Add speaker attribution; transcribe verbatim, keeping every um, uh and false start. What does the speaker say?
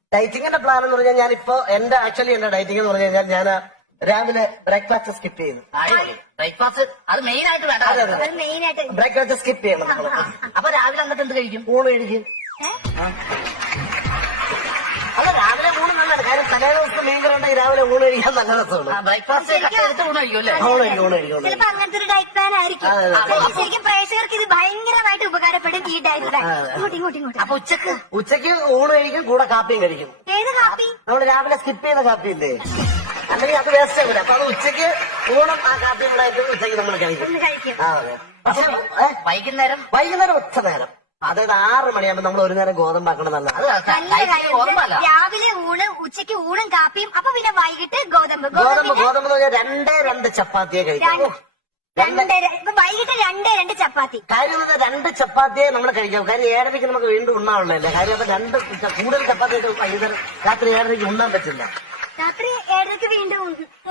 Speaker 1: ഡയറ്റിങ്ങിന്റെ plan എന്ന് പറഞ്ഞാൽ ഞാനിപ്പോ എന്റെ ആക്ച്വലി എന്റെ ഡയറ്റിംഗ് എന്ന് പറഞ്ഞു കഴിഞ്ഞാൽ ഞാൻ രാവിലെ ബ്രേക്ക്ഫാസ്റ്റ് സ്കിപ്പ് ചെയ്യുന്നു.
Speaker 2: ബ്രേക്ക്ഫാസ്റ്റ് അത് മെയിൻ ആയിട്ട് വേണ്ട.
Speaker 1: അതെ അതെ
Speaker 3: അത് മെയിൻ ആയിട്ട്
Speaker 1: ബ്രേക്ക്ഫാസ്റ്റ് സ്കിപ്പ് ചെയ്യണം നമ്മള്.
Speaker 2: അപ്പൊ രാവിലെ എന്നിട്ട് എന്ത് കഴിക്കും?
Speaker 1: ഊണ് കഴിക്കും. അല്ല രാവിലെ ഊണ് നല്ലതാണ്. കാര്യം തലേ ദിവസത്തെ മീൻ കറി ഉണ്ടെങ്കിൽ രാവിലെ ഊണ് കഴിക്കാൻ നല്ല രസമാണ്.
Speaker 2: ബ്രേക്ക്ഫാസ്റ്റ് കട്ടെടുത്ത് ഊണ് കഴിക്കും അല്ലേ?
Speaker 1: ഊണ് കഴിക്കും ഊണ് കഴിക്കും ഊണ്
Speaker 3: ചിലപ്പോ അങ്ങനത്തെ ഒരു ഡയറ്റ് പ്ലാൻ ആയിരിക്കും.
Speaker 1: അതെ, അതെ.
Speaker 3: ശരിക്കും- ശരിക്കും പ്രേക്ഷകർക്ക് ഇത് ഭയങ്കരമായിട്ട് ഉപകാരപ്പെടും ഈ ഡയറ്റ് പ്ലാൻ. ഇങ്ങോട്ട് ഇങ്ങോട്ട് ഇങ്ങോട്ട്.
Speaker 2: അപ്പൊ ഉച്ചക്ക്
Speaker 1: ഉച്ചയ്ക്ക് ഊണ് കഴിക്കും, കൂടെ കാപ്പിയും കഴിക്കും.
Speaker 3: ഏത് കാപ്പി?
Speaker 1: നമ്മള് രാവിലെ സ്കിപ്പ് ചെയ്ത കാപ്പി ഇല്ലേ, അല്ലെങ്കിൽ അത് വേസ്റ്റ് ആവില്ല. അപ്പൊ അത് ഉച്ചയ്ക്ക് ഊണും ആ കാപ്പിയും കൂടെ ആയിട്ട് ഉച്ചയ്ക്ക് നമ്മൾ കഴിക്കും.
Speaker 3: ഒന്ന് കഴിക്കും.
Speaker 1: ആ അതെ. പക്ഷെ ഏ,
Speaker 2: വൈകുന്നേരം
Speaker 1: വൈകുന്നേരം ഒറ്റ നേരം, അതായത് ആറ് മണിയാകുമ്പോൾ നമ്മൾ ഒരു നേരം ഗോതമ്പാക്കണം
Speaker 2: അത്
Speaker 1: നല്ലതാണ്.
Speaker 3: നല്ല
Speaker 2: ഡയറ്റിന്
Speaker 3: കാര്യം.
Speaker 2: ഓർമ്മല്ല.
Speaker 3: രാവിലെ ഊണ്, ഉച്ചയ്ക്ക് ഊണും കാപ്പിയും, അപ്പൊ പിന്നെ വൈകിട്ട് ഗോതമ്പ്.
Speaker 1: ഗോതമ്പ്
Speaker 3: ഗോതമ്പിന്റെ
Speaker 1: ഗോതമ്പ് എന്ന് പറഞ്ഞാൽ രണ്ടേ രണ്ട് ചപ്പാത്തിയെ കഴിക്കാം.
Speaker 3: രണ്ട് രണ്ട് ഇപ്പൊ വൈകിട്ട് രണ്ടേ രണ്ട് ചപ്പാത്തി.
Speaker 1: കാര്യം എന്ന് പറഞ്ഞാൽ രണ്ട് ചപ്പാത്തിയെ നമ്മൾ കഴിക്കാം. കാര്യം ഏഴരയ്ക്ക് നമുക്ക് വീണ്ടും ഉണ്ണാനുള്ളതല്ലേ. കാര്യം അപ്പൊ രണ്ട് ച- കൂടുതൽ ചപ്പാത്തി വൈകുന്നേരം രാത്രി ഏഴരയ്ക്ക് ഉണ്ണാൻ പറ്റില്ല.
Speaker 3: രാത്രി ഏഴരക്ക് വീണ്ടും